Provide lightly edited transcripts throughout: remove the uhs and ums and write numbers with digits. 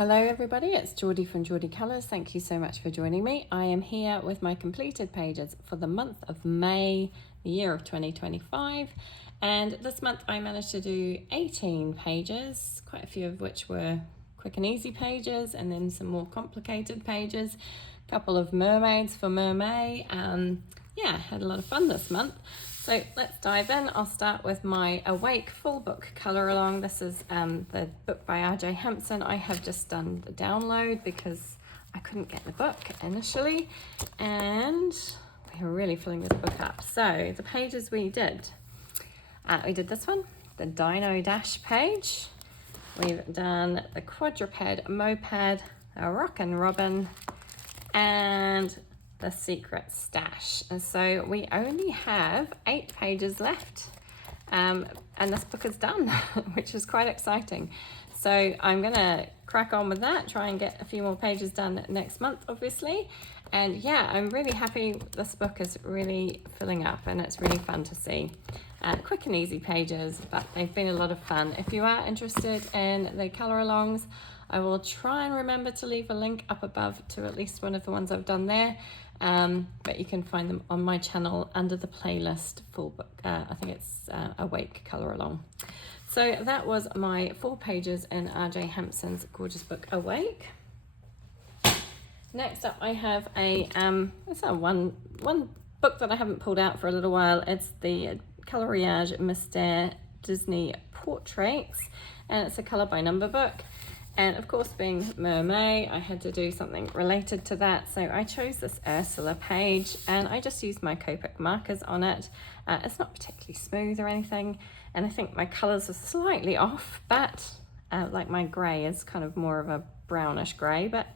Hello everybody, it's Geordie from Geordie Colours. Thank you so much for joining me. I am here with my completed pages for the month of May, the year of 2025. And this month I managed to do 18 pages, quite a few of which were quick and easy pages, and then some more complicated pages. A couple of mermaids for Mermaid. Yeah, had a lot of fun this month. So let's dive in. I'll start with my Awake full book colour along. This is the book by R.J. Hampson. I have just done the download because I couldn't get the book initially, and we're really filling this book up. So the pages we did this one, the Dino Dash page. We've done the Quadruped Moped, a Rockin' Robin, and the Secret Stash. And so we only have 8 pages left, and this book is done, which is quite exciting. So I'm gonna crack on with that, try and get a few more pages done next month, obviously. And yeah, I'm really happy this book is really filling up, and it's really fun to see. Quick and easy pages, but they've been a lot of fun. If you are interested in the colour alongs, I will try and remember to leave a link up above to at least one of the ones I've done there. But you can find them on my channel under the playlist full book. I think it's Awake Colour Along. So that was my 4 pages in R.J. Hampson's gorgeous book Awake. Next up I have it's one book that I haven't pulled out for a little while. It's the Coloriage Mystère Disney Portraits, and it's a colour by number book. And of course, being Mermaid, I had to do something related to that. So I chose this Ursula page, and I just used my Copic markers on it. It's not particularly smooth or anything, and I think my colours are slightly off, but like my grey is kind of more of a brownish grey, but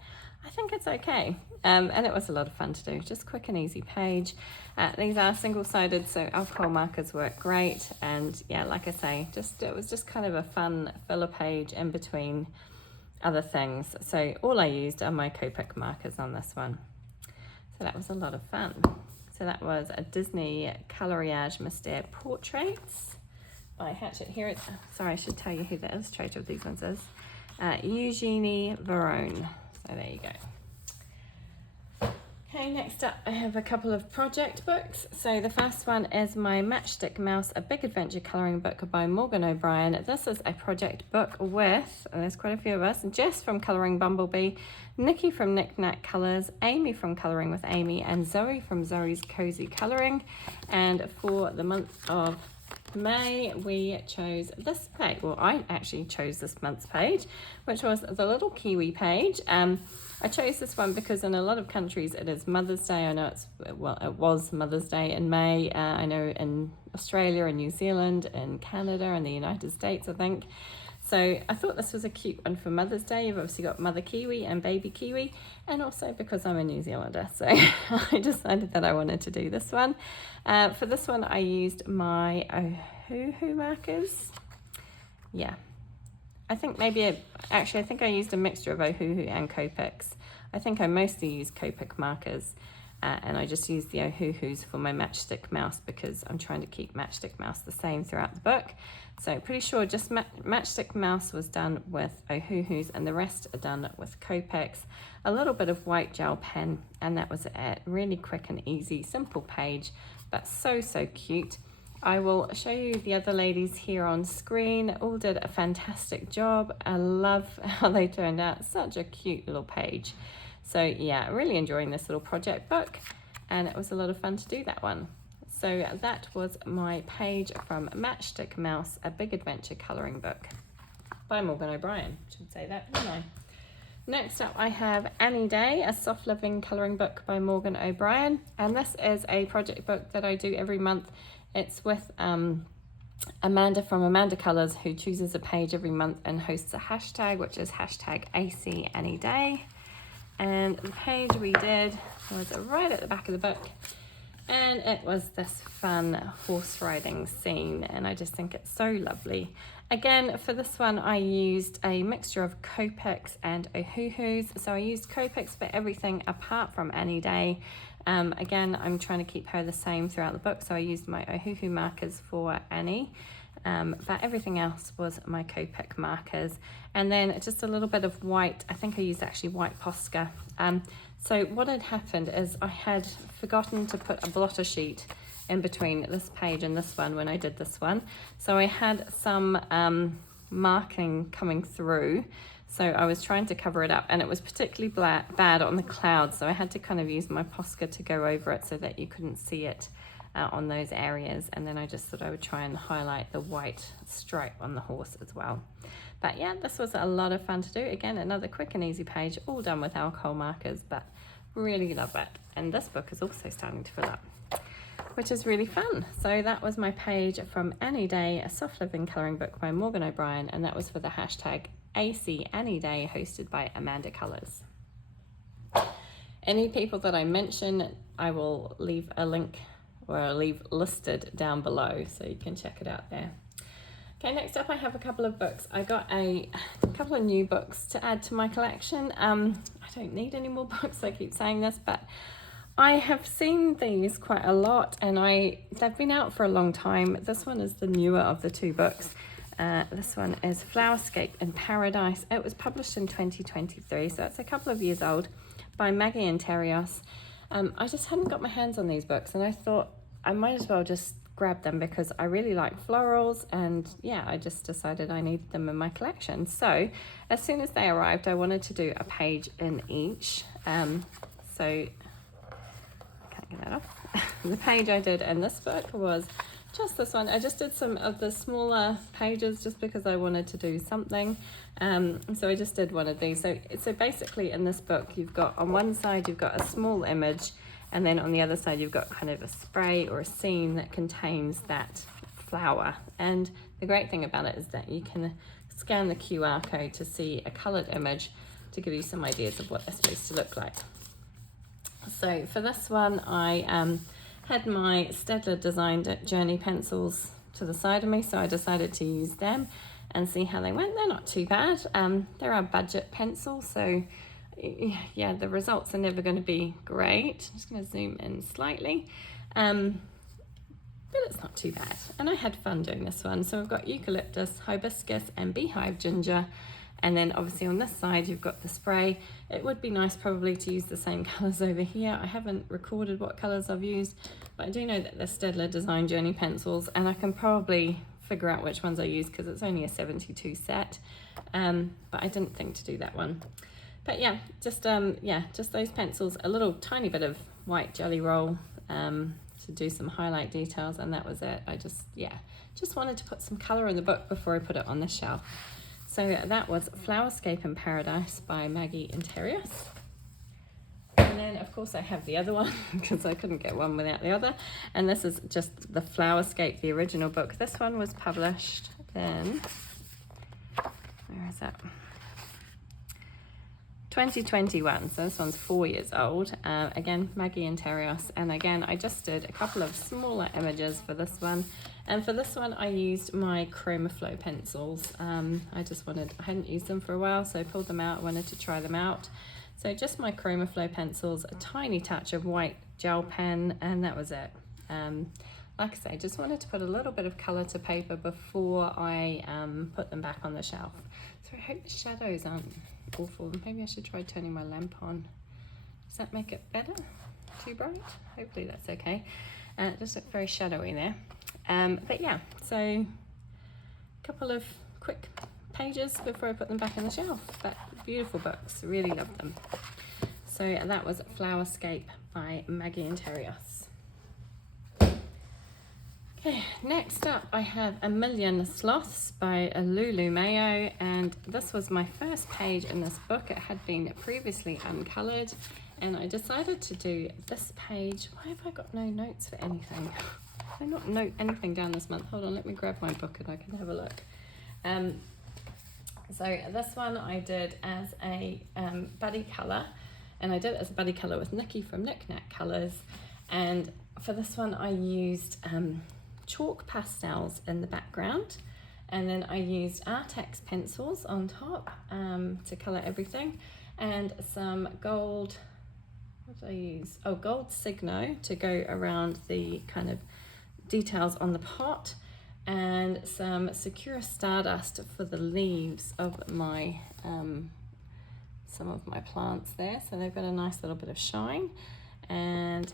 I think it's okay. And it was a lot of fun to do, just quick and easy page. These are single-sided, so alcohol markers work great. And yeah, like I say, it was just kind of a fun filler page in between other things. So all I used are my Copic markers on this one. So that was a lot of fun. So that was a Disney Coloriage Mystère Portraits by Hatchet. Here it's, sorry, I should tell you who the illustrator of these ones is. Eugenie Verone. So there you go. Okay, next up I have a couple of project books. So the first one is my Matchstick Mouse, a Big Adventure colouring book by Morgan O'Brien. This is a project book with, and there's quite a few of us, Jess from Colouring Bumblebee, Nikki from Knick Knack Colours, Amy from Colouring with Amy, and Zoe from Zoe's Cozy Colouring. And for the month of May, we chose this page. Well, I actually chose this month's page, which was the little kiwi page. I chose this one because in a lot of countries it is Mother's Day. I know it was Mother's Day in May. I know in Australia and New Zealand and Canada and the United States, I think. So I thought this was a cute one for Mother's Day. You've obviously got Mother Kiwi and Baby Kiwi, and also because I'm a New Zealander, so I decided that I wanted to do this one. For this one, I used my Ohuhu markers. Yeah, I think I think I used a mixture of Ohuhu and Copics. I think I mostly used Copic markers, and I just used the Ohuhus for my Matchstick Mouse because I'm trying to keep Matchstick Mouse the same throughout the book. So pretty sure just Matchstick Mouse was done with Ohuhus, and the rest are done with Copics. A little bit of white gel pen, and that was it. Really quick and easy, simple page, but so cute. I will show you the other ladies here on screen. All did a fantastic job. I love how they turned out. Such a cute little page. So yeah, really enjoying this little project book, and it was a lot of fun to do that one. So that was my page from Matchstick Mouse, a Big Adventure colouring book by Morgan O'Brien. Should say that, didn't I? Next up I have Any Day, a soft living colouring book by Morgan O'Brien, and this is a project book that I do every month. It's with Amanda from Amanda Colours, who chooses a page every month and hosts a hashtag, which is hashtag AC Any Day. And the page we did was right at the back of the book, and it was this fun horse riding scene, and I just think it's so lovely. Again, for this one I used a mixture of Copics and Ohuhus. So I used Copics for everything apart from Any Day. Again, I'm trying to keep her the same throughout the book, so I used my Ohuhu markers for Annie, but everything else was my Copic markers. And then just a little bit of white, I think I used actually white Posca. So what had happened is I had forgotten to put a blotter sheet in between this page and this one when I did this one. So I had some marking coming through. So I was trying to cover it up, and it was particularly bad on the clouds. So I had to kind of use my Posca to go over it so that you couldn't see it on those areas. And then I just thought I would try and highlight the white stripe on the horse as well. But yeah, this was a lot of fun to do. Again, another quick and easy page, all done with alcohol markers, but really love it. And this book is also starting to fill up, which is really fun. So that was my page from Any Day, a soft living colouring book by Morgan O'Brien, and that was for the hashtag AC Any Day, hosted by Amanda Colours. Any people that I mention, I will leave a link, or I'll leave listed down below, so you can check it out there. Okay, next up I have a couple of books. I got a couple of new books to add to my collection. I don't need any more books, I keep saying this, but I have seen these quite a lot, and they've been out for a long time. This one is the newer of the two books. This one is Flowerscape in Paradise. It was published in 2023, so it's a couple of years old, by Maggie and Terrios. I just hadn't got my hands on these books, and I thought I might as well just grab them because I really like florals, and yeah, I just decided I needed them in my collection. So as soon as they arrived, I wanted to do a page in each. So that off. The page I did in this book was just this one. I just did some of the smaller pages just because I wanted to do something. So I just did one of these. So basically in this book, you've got on one side, you've got a small image, and then on the other side, you've got kind of a spray or a scene that contains that flower. And the great thing about it is that you can scan the QR code to see a colored image to give you some ideas of what they're supposed to look like. So for this one, I had my Staedtler designed journey pencils to the side of me, so I decided to use them and see how they went. They're not too bad. They're a budget pencil, so yeah, the results are never going to be great. I'm just going to zoom in slightly, but it's not too bad. And I had fun doing this one. So we've got eucalyptus, hibiscus, and beehive ginger. And then obviously on this side, you've got the spray. It would be nice probably to use the same colors over here. I haven't recorded what colors I've used, but I do know that they're Staedtler Design Journey pencils, and I can probably figure out which ones I use because it's only a 72 set. But I didn't think to do that one. But yeah, just those pencils, a little tiny bit of white jelly roll to do some highlight details, and that was it. I just wanted to put some color in the book before I put it on the shelf. So that was Flowerscape in Paradise by Maggie and Terrios. And then of course I have the other one because I couldn't get one without the other. And this is just the Flowerscape, the original book. This one was published in, where is that? 2021, so this one's 4 years old. Again, Maggie and Terrios, and again I just did a couple of smaller images for this one, and for this one I used my Chromaflow pencils. I hadn't used them for a while, so I pulled them out. I wanted to try them out, so just my Chromaflow pencils, a tiny touch of white gel pen, and that was it. Like I say, just wanted to put a little bit of colour to paper before I put them back on the shelf. So I hope the shadows aren't awful. Maybe I should try turning my lamp on. Does that make it better? Too bright? Hopefully that's okay. It just looked very shadowy there. But yeah, so a couple of quick pages before I put them back on the shelf. But beautiful books, really love them. So that was Flowerscape by Maggie and Terrios. Okay, next up I have A Million Sloths by Lulu Mayo, and this was my first page in this book. It had been previously uncoloured, and I decided to do this page. Why have I got no notes for anything? I not note anything down this month. Hold on, let me grab my book and I can have a look. So this one I did as a buddy colour, and I did it as a buddy colour with Nikki from Knick Knack Colours, and for this one I used chalk pastels in the background, and then I used Artex pencils on top to colour everything, and some gold, what did I use? Oh, gold Signo to go around the kind of details on the pot, and some Secure Stardust for the leaves of my some of my plants there, so they've got a nice little bit of shine. And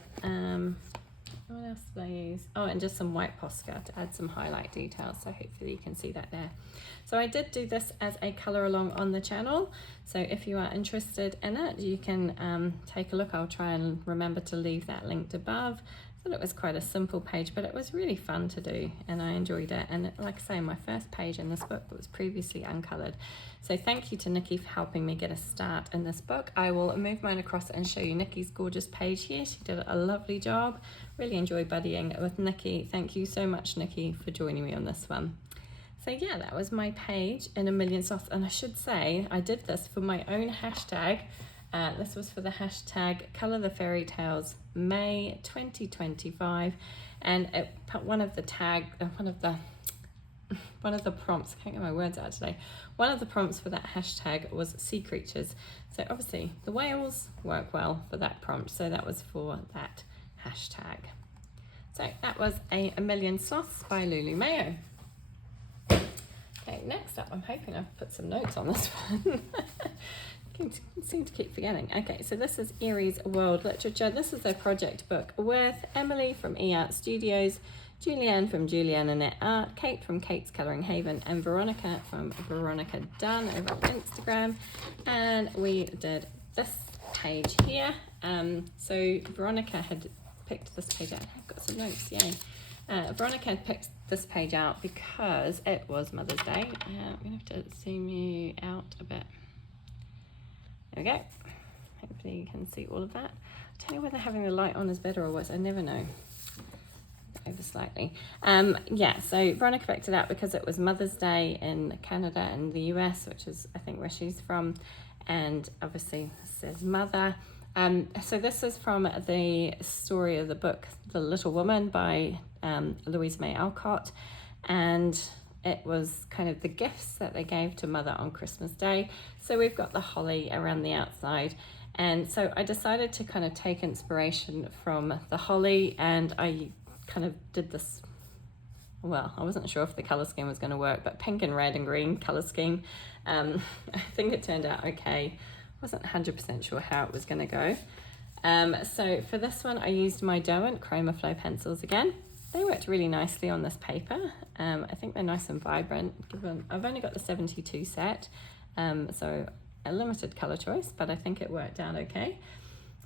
what else did I use? Oh, and just some white Posca to add some highlight details, so hopefully you can see that there. So I did do this as a colour along on the channel, so if you are interested in it, you can take a look. I'll try and remember to leave that linked above. I thought it was quite a simple page, but it was really fun to do and I enjoyed it. And like I say, my first page in this book was previously uncoloured. So thank you to Nikki for helping me get a start in this book. I will move mine across and show you Nikki's gorgeous page here. She did a lovely job. Really enjoy buddying with Nikki. Thank you so much, Nikki, for joining me on this one. So yeah, that was my page in A Million Sloths. And I should say, I did this for my own hashtag. This was for the hashtag Colour the Fairy Tales May 2025, and it put one of the prompts, I can't get my words out today. One of the prompts for that hashtag was sea creatures. So obviously the whales work well for that prompt, so that was for that hashtag. So that was A Million Sloths by Lulu Mayo. Okay, next up, I'm hoping I've put some notes on this one. Seem to keep forgetting. Okay, so this is Aries World Literature. This is a project book with Emily from eArt Studios, Julianne from Julianne Annette Art, Kate from Kate's Colouring Haven, and Veronica from Veronica Dunn over on Instagram. And we did this page here. So Veronica had picked this page out. I've got some notes, yay. Veronica had picked this page out because it was Mother's Day. I'm going to have to zoom you out a bit. There we go. Hopefully you can see all of that. I don't know whether having the light on is better or worse. I never know. Over slightly. Yeah, so Veronica picked it out because it was Mother's Day in Canada and the US, which is I think where she's from. And obviously it says mother. So this is from the story of the book The Little Woman by Louisa May Alcott. And it was kind of the gifts that they gave to Mother on Christmas Day. So we've got the holly around the outside. And so I decided to kind of take inspiration from the holly, and I kind of did this, well, I wasn't sure if the colour scheme was going to work, but pink and red and green colour scheme. I think it turned out okay. Wasn't 100% sure how it was going to go. So for this one, I used my Derwent Chroma Flow pencils again. They worked really nicely on this paper. I think they're nice and vibrant. Given I've only got the 72 set, so a limited colour choice, but I think it worked out okay.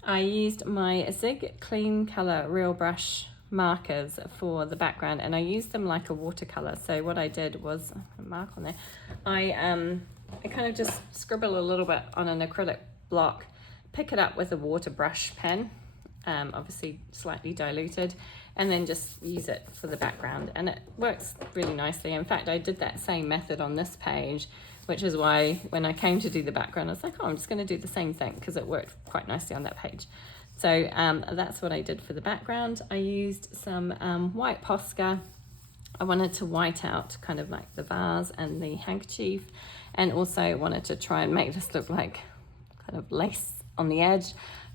I used my Zig Clean Colour Real Brush markers for the background, and I used them like a watercolour. So what I did was, mark on there, I kind of just scribble a little bit on an acrylic block, pick it up with a water brush pen, obviously slightly diluted, and then just use it for the background, and it works really nicely. In fact, I did that same method on this page, which is why when I came to do the background, I was like, oh, I'm just going to do the same thing because it worked quite nicely on that page. So that's what I did for the background. I used some white Posca. I wanted to white out kind of like the vase and the handkerchief, and also wanted to try and make this look like kind of lace on the edge.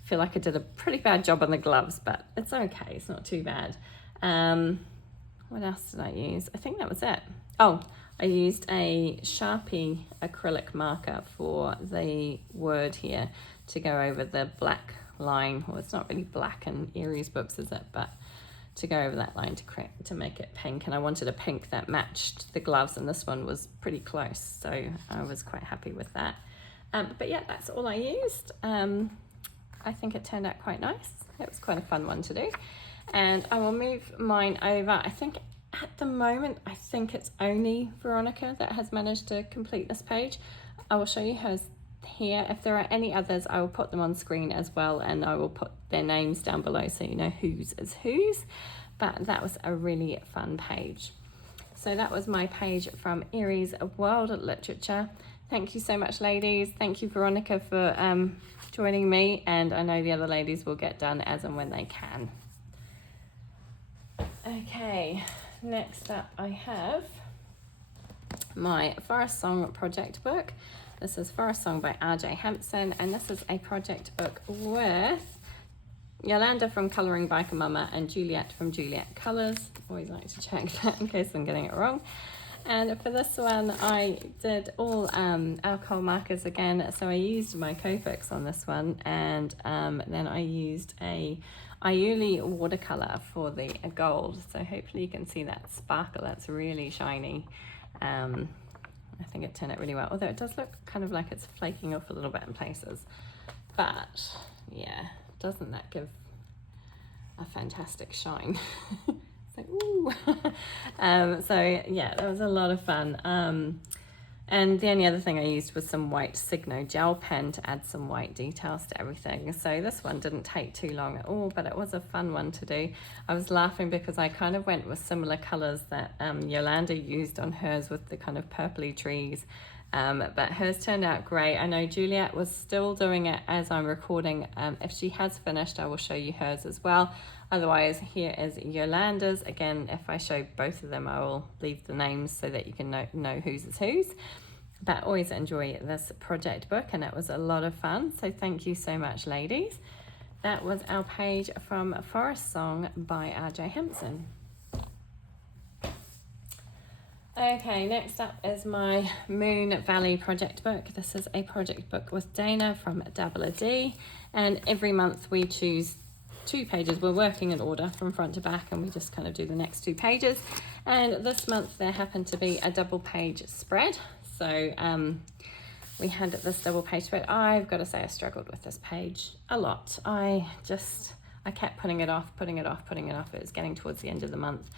I feel like I did a pretty bad job on the gloves, but it's okay, it's not too bad. What else did I use? I think that was it. Oh, I used a Sharpie acrylic marker for the word here to go over the black line. Well, it's not really black in Aries books, is it? But to go over that line to make it pink, and I wanted a pink that matched the gloves, and this one was pretty close, so I was quite happy with that. But yeah, that's all I used. I think it turned out quite nice. It was quite a fun one to do, and I will move mine over. I think at the moment, I think it's only Veronica that has managed to complete this page. I will show you hers here. If there are any others, I will put them on screen as well, and I will put their names down below so you know whose is whose. But that was a really fun page. So that was my page from Aries World Literature. Thank you so much, ladies. Thank you, Veronica, for joining me, and I know the other ladies will get done as and when they can. Okay, next up I have my Forest Song project book. This is Forest Song by R.J. Hampson, and this is a project book with Yolanda from Colouring Biker Mama and Juliet from Juliet Colours. Always like to check that in case I'm getting it wrong. And for this one, I did all alcohol markers again. So I used my Copics on this one, and then I used a Aioli watercolour for the gold. So hopefully you can see that sparkle. That's really shiny. I think it turned out really well, although it does look kind of like it's flaking off a little bit in places. But yeah, doesn't that give a fantastic shine? Ooh. So yeah, that was a lot of fun. And the only other thing I used was some white Signo gel pen to add some white details to everything. So this one didn't take too long at all, but it was a fun one to do. I was laughing because I kind of went with similar colors that Yolanda used on hers with the kind of purpley trees. But hers turned out great. I know Juliet was still doing it as I'm recording. If she has finished, I will show you hers as well. Otherwise, here is Yolanda's. Again, if I show both of them, I will leave the names so that you can know whose is whose. But always enjoy this project book, and it was a lot of fun. So thank you so much, ladies. That was our page from Forest Song by R.J. Hempson. Okay, next up is my Moon Valley project book. This is a project book with Dana from Double a D, and every month we choose 2 pages. We're working in order from front to back, and we just kind of do the next 2 pages. And this month there happened to be a double page spread. So we had this double page spread. I've got to say I struggled with this page a lot. I kept putting it off. It was getting towards the end of the month,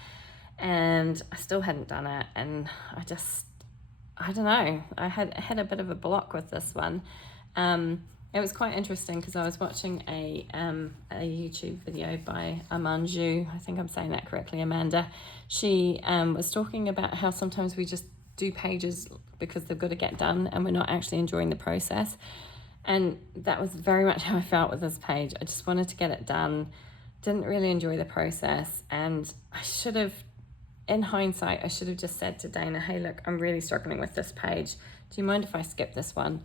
and I still hadn't done it, and I don't know, I had a bit of a block with this one. It was quite interesting because I was watching a YouTube video by Amanju, I think I'm saying that correctly, Amanda. She was talking about how sometimes we just do pages because they've got to get done and we're not actually enjoying the process. And that was very much how I felt with this page. I just wanted to get it done, didn't really enjoy the process, and I should have, in hindsight, I should have just said to Dana, hey, look, I'm really struggling with this page. Do you mind if I skip this one?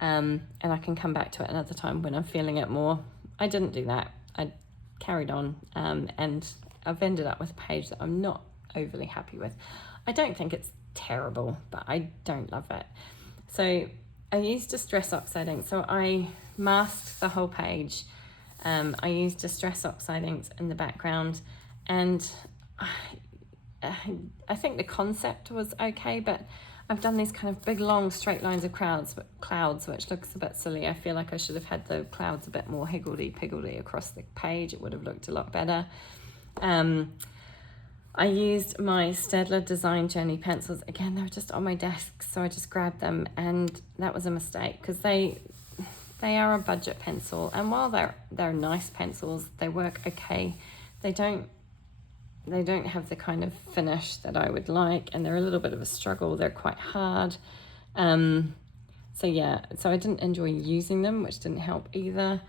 And I can come back to it another time when I'm feeling it more. I didn't do that. I carried on, and I've ended up with a page that I'm not overly happy with. I don't think it's terrible, but I don't love it. So I used Distress Oxide ink. So I masked the whole page. I used Distress Oxide inks in the background, and I think the concept was okay, but I've done these kind of big long straight lines of clouds, which looks a bit silly. I feel like I should have had the clouds a bit more higgledy-piggledy across the page. It would have looked a lot better. I used my Staedtler Design Journey pencils. Again, they were just on my desk, so I just grabbed them, and that was a mistake because they are a budget pencil, and while they're nice pencils, they work okay. They don't have the kind of finish that I would like, and they're a little bit of a struggle. They're quite hard. So I didn't enjoy using them, which didn't help either.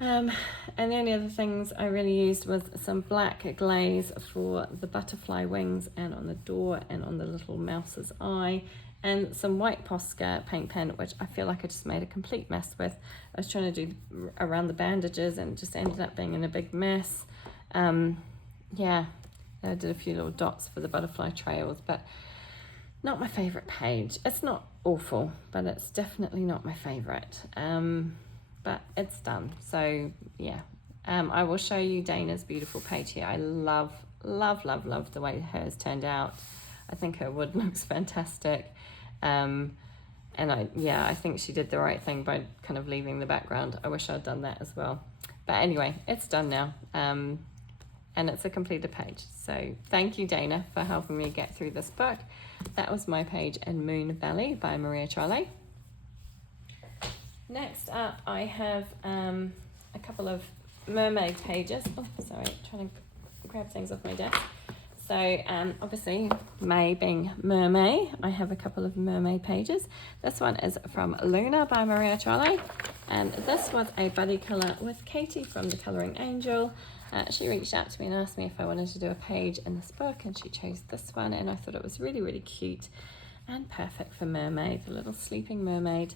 And the only other things I really used was some black glaze for the butterfly wings and on the door and on the little mouse's eye, and some white Posca paint pen, which I feel like I just made a complete mess with. I was trying to do around the bandages and it just ended up being in a big mess. Yeah, I did a few little dots for the butterfly trails, but not my favorite page. It's not awful, but it's definitely not my favorite. But it's done. So yeah, I will show you Dana's beautiful page here. I love the way hers turned out. I think her wood looks fantastic. And I think she did the right thing by kind of leaving the background. I wish I'd done that as well. But anyway, it's done now. And it's a completed page. So thank you, Dana, for helping me get through this book. That was my page in Moon Valley by Maria Trolle. Next up, I have a couple of Mermaid pages. Oh, sorry, trying to grab things off my desk. So obviously, May being Mermaid, I have a couple of Mermaid pages. This one is from Luna by Maria Trolle, and this was a buddy colour with Katie from The Colouring Angel. She reached out to me and asked me if I wanted to do a page in this book, and she chose this one, and I thought it was really, really cute and perfect for Mermaid, the little sleeping mermaid.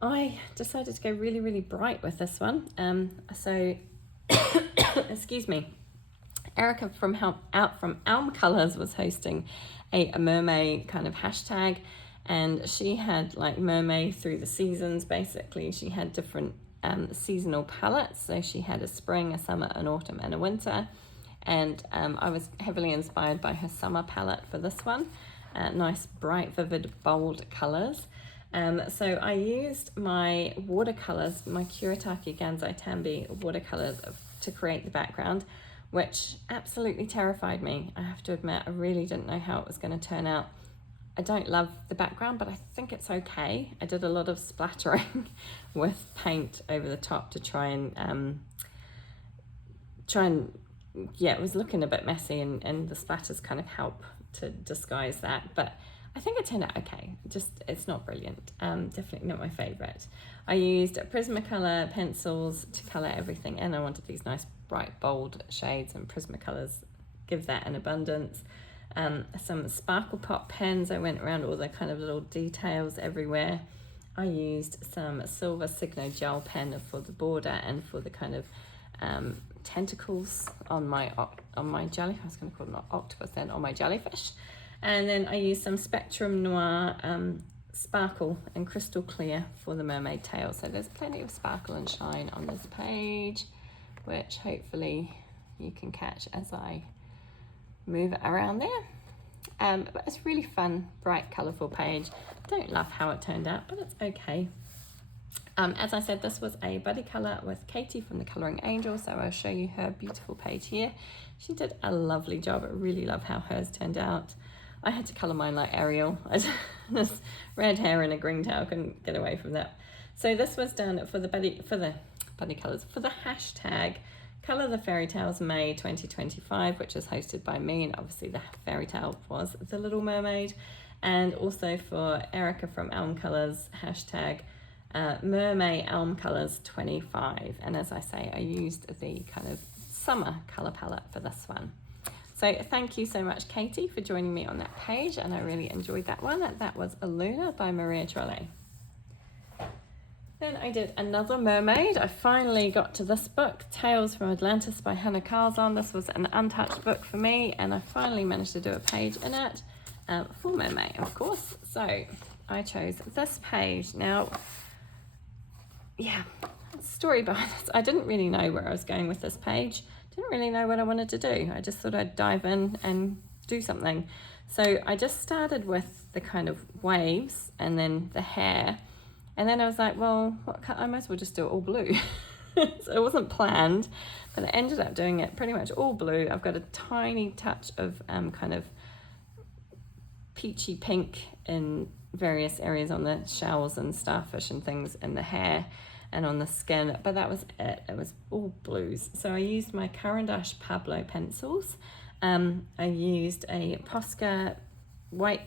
I decided to go really, really bright with this one. So, excuse me, Erica from Out from Elm Colors was hosting a mermaid kind of hashtag, and she had like mermaid through the seasons. Basically, she had different seasonal palettes. So she had a spring, a summer, an autumn, and a winter. And I was heavily inspired by her summer palette for this one. Nice, bright, vivid, bold colors. So I used my watercolors, my Kuretake Gansai Tambi watercolors to create the background, which absolutely terrified me. I have to admit, I really didn't know how it was going to turn out. I don't love the background, but I think it's okay. I did a lot of splattering with paint over the top to try and yeah, it was looking a bit messy, and the splatters kind of help to disguise that, but I think it turned out okay. Just, it's not brilliant. Definitely not my favorite. I used Prismacolor pencils to color everything in. I wanted these nice bright bold shades, and Prismacolors give that an abundance. Some Sparkle Pop pens. I went around all the kind of little details everywhere. I used some Silver Signo gel pen for the border and for the kind of tentacles on my jellyfish. I was going to call it an octopus then, on my jellyfish. And then I used some Spectrum Noir sparkle and crystal clear for the mermaid tail. So there's plenty of sparkle and shine on this page, which hopefully you can catch as I move it around there. But it's really fun, bright, colourful page. Don't love how it turned out, but it's okay. As I said, this was a buddy colour with Katie from the Colouring Angel, so I'll show you her beautiful page here. She did a lovely job. I really love how hers turned out. I had to colour mine like Ariel. This red hair and a green tail, couldn't get away from that. So this was done for the buddy colours, for the hashtag Colour the Fairy Tales May 2025, which is hosted by me, and obviously the fairy tale was The Little Mermaid, and also for Erica from Elm Colors, hashtag Mermaid Elm Colors 25. And as I say, I used the kind of summer colour palette for this one. So thank you so much, Katie, for joining me on that page, and I really enjoyed that one. That was A Luna by Maria Trolle. Then I did another mermaid. I finally got to this book, Tales from Atlantis by Hannah Carzon. This was an untouched book for me, and I finally managed to do a page in it for Mermaid, of course. So I chose this page. Now, yeah, story behind this. I didn't really know where I was going with this page. Didn't really know what I wanted to do. I just thought I'd dive in and do something. So I just started with the kind of waves and then the hair. And then I was like, well, I might as well just do it all blue. So it wasn't planned, but I ended up doing it pretty much all blue. I've got a tiny touch of kind of peachy pink in various areas on the shells and starfish and things in the hair and on the skin, but that was it. It was all blues. So I used my Caran d'Ache Pablo pencils. I used a Posca white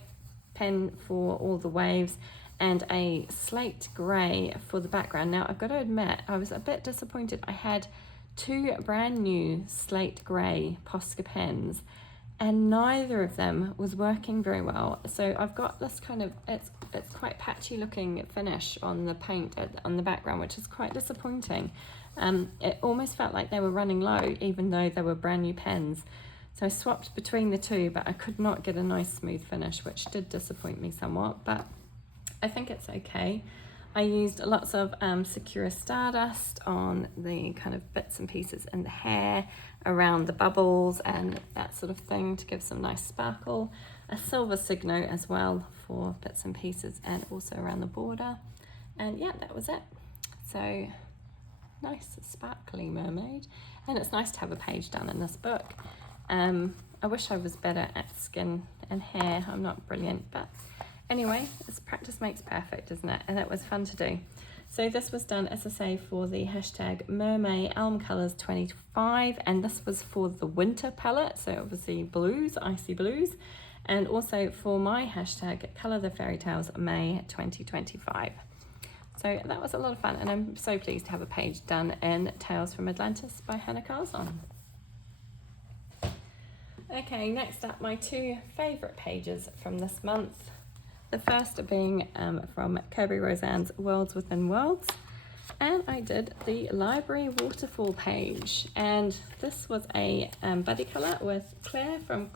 pen for all the waves and a slate grey for the background. Now I've got to admit, I was a bit disappointed. I had two brand new slate grey Posca pens and neither of them was working very well. So I've got this kind of, it's quite patchy looking finish on the paint on the background, which is quite disappointing. It almost felt like they were running low, even though they were brand new pens. So I swapped between the two, but I could not get a nice smooth finish, which did disappoint me somewhat, but I think it's okay. I used lots of Sakura Stardust on the kind of bits and pieces in the hair, around the bubbles and that sort of thing to give some nice sparkle. A Silver Signo as well for bits and pieces and also around the border. And yeah, that was it. So nice sparkly mermaid. And it's nice to have a page done in this book. I wish I was better at skin and hair. I'm not brilliant, but anyway, it's practice makes perfect, isn't it? And that was fun to do. So this was done, as I say, for the hashtag Mermaid Elm Colors 25, and this was for the winter palette, so obviously blues, icy blues, and also for my hashtag Colour the Fairy Tales May 2025. So that was a lot of fun, and I'm so pleased to have a page done in Tales from Atlantis by Hannah Carzon. Okay, next up, my two favourite pages from this month. The first being from Kirby Roseanne's Worlds Within Worlds. And I did the library waterfall page. And this was a buddy colour with Claire from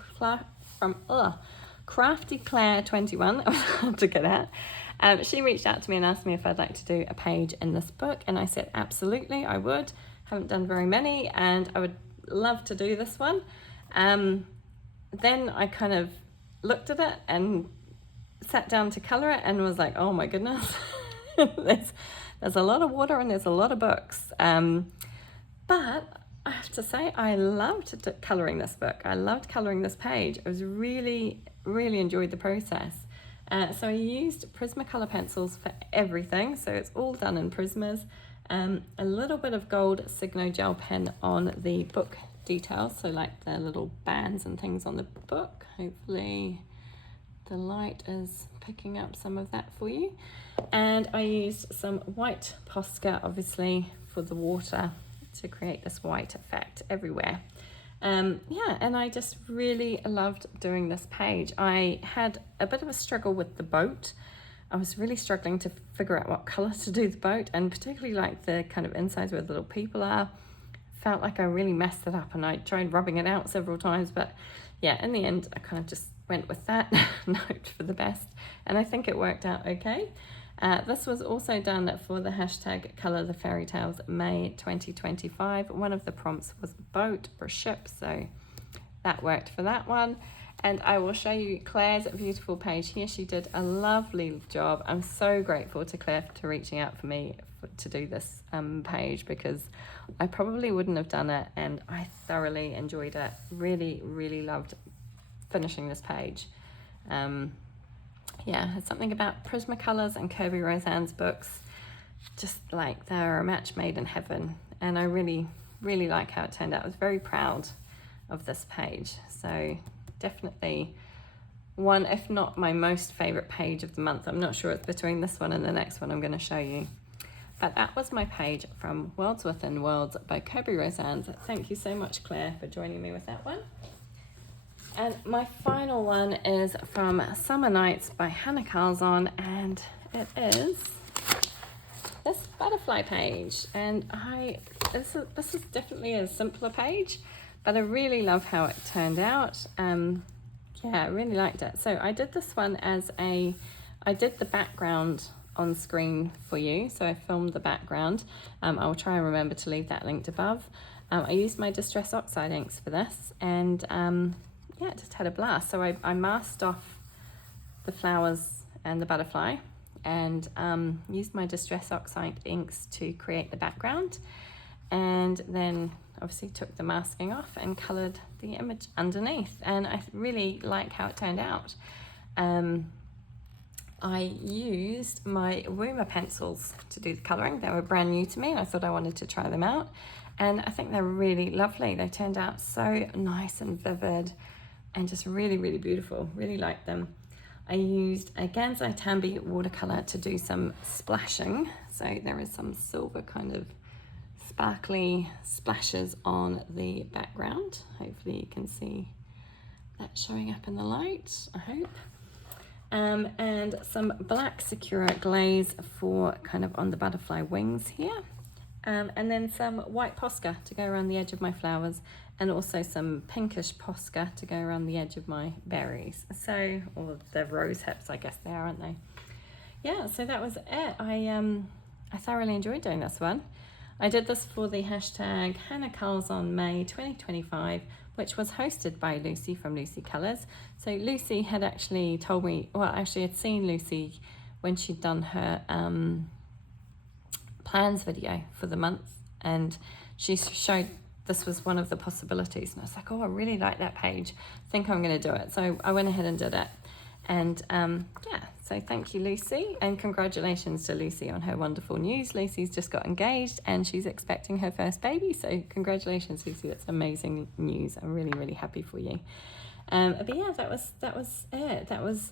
Crafty Claire 21. I was hard to get at. She reached out to me and asked me if I'd like to do a page in this book. And I said, absolutely, I would. Haven't done very many, and I would love to do this one. Then I kind of looked at it and sat down to colour it and was like, oh my goodness, there's a lot of water and there's a lot of books. But I have to say, I loved colouring this book. I loved colouring this page. I was really enjoyed the process. So I used Prismacolor pencils for everything. So it's all done in Prismas. A little bit of gold Signo gel pen on the book details, so like the little bands and things on the book. Hopefully the light is picking up some of that for you. And I used some white Posca, obviously, for the water to create this white effect everywhere. Yeah, and I just really loved doing this page. I had a bit of a struggle with the boat. I was really struggling to figure out what colour to do the boat, and particularly like the kind of insides where the little people are. Felt like I really messed it up, and I tried rubbing it out several times, but yeah, in the end I kind of just went with that and hoped for the best, and I think it worked out okay. This was also done for the hashtag Colour the Fairy Tales May 2025. One of the prompts was boat or ship, so that worked for that one. And I will show you Claire's beautiful page here. She did a lovely job. I'm so grateful to Claire for reaching out for me to do this page, because I probably wouldn't have done it, and I thoroughly enjoyed it. Really loved finishing this page. Yeah, it's something about Prismacolors and Kirby Roseanne's books, just like they're a match made in heaven. And I really like how it turned out. I was very proud of this page. So definitely one, if not my most favorite page of the month. I'm not sure, it's between this one and the next one I'm going to show you. But that was my page from Worlds Within Worlds by Kirby Roseanne. Thank you so much, Claire, for joining me with that one. And my final one is from Summer Nights by Hannah Carlzon, and it is this butterfly page. And this is definitely a simpler page, but I really love how it turned out. Yeah, I really liked it. So I did this one as I did the background on screen for you. So I filmed the background. I will try and remember to leave that linked above. I used my Distress Oxide inks for this, and yeah, it just had a blast. So I masked off the flowers and the butterfly, and used my Distress Oxide inks to create the background, and then obviously took the masking off and coloured the image underneath, and I really like how it turned out. I used my Woomer pencils to do the colouring. They were brand new to me, and I thought I wanted to try them out, and I think they're really lovely. They turned out so nice and vivid and just really beautiful. Really like them. I used a Gansai Tambi watercolour to do some splashing, so there is some silver kind of sparkly splashes on the background. Hopefully you can see that showing up in the light, I hope. And some black Sakura glaze for kind of on the butterfly wings here. And then some white Posca to go around the edge of my flowers, and also some pinkish Posca to go around the edge of my berries. So, or the rose hips, I guess they are, aren't they? Yeah, so that was it. I thoroughly enjoyed doing this one. I did this for the hashtag Hannah Carlzon May 2025, which was hosted by Lucy from Lucy Colours. So Lucy had actually told me, well, actually had seen Lucy when she'd done her plans video for the month, and she showed this was one of the possibilities, and I was like, oh, I really like that page, I think I'm going to do it. So I went ahead and did it, and yeah, so thank you, Lucy, and congratulations to Lucy on her wonderful news. Lucy's just got engaged and she's expecting her first baby, so congratulations, Lucy. That's amazing news. I'm really happy for you. But yeah, that was it. That was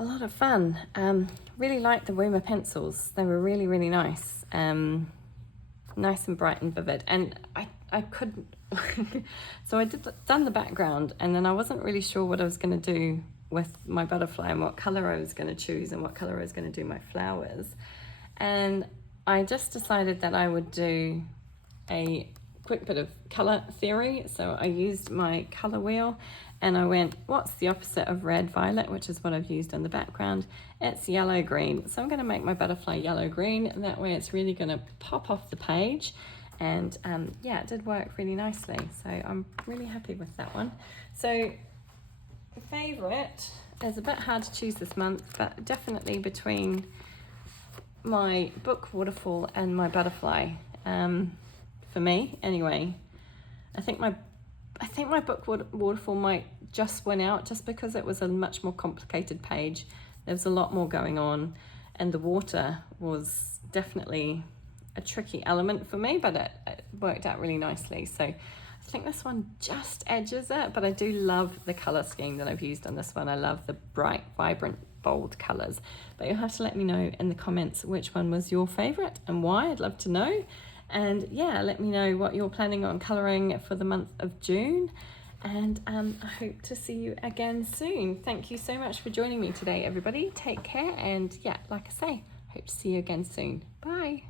a lot of fun. Really liked the Woomer pencils. They were really nice. Nice and bright and vivid. And I couldn't... So I done the background, and then I wasn't really sure what I was going to do with my butterfly and what color I was going to choose and what color I was going to do my flowers. And I just decided that I would do a quick bit of color theory. So I used my color wheel and I went, what's the opposite of red violet, which is what I've used on the background? It's yellow green. So I'm going to make my butterfly yellow green, and that way it's really going to pop off the page. And yeah, it did work really nicely. So I'm really happy with that one. So favorite is a bit hard to choose this month, but definitely between my book waterfall and my butterfly. For me anyway, I think my book waterfall might just win out, just because it was a much more complicated page. There was a lot more going on, and the water was definitely a tricky element for me, but it worked out really nicely. So I think this one just edges it, but I do love the color scheme that I've used on this one. I love the bright, vibrant, bold colors. But you'll have to let me know in the comments which one was your favorite and why. I'd love to know. And yeah, let me know what you're planning on coloring for the month of June. And I hope to see you again soon. Thank you so much for joining me today, everybody. Take care, and yeah, like I say, hope to see you again soon. Bye.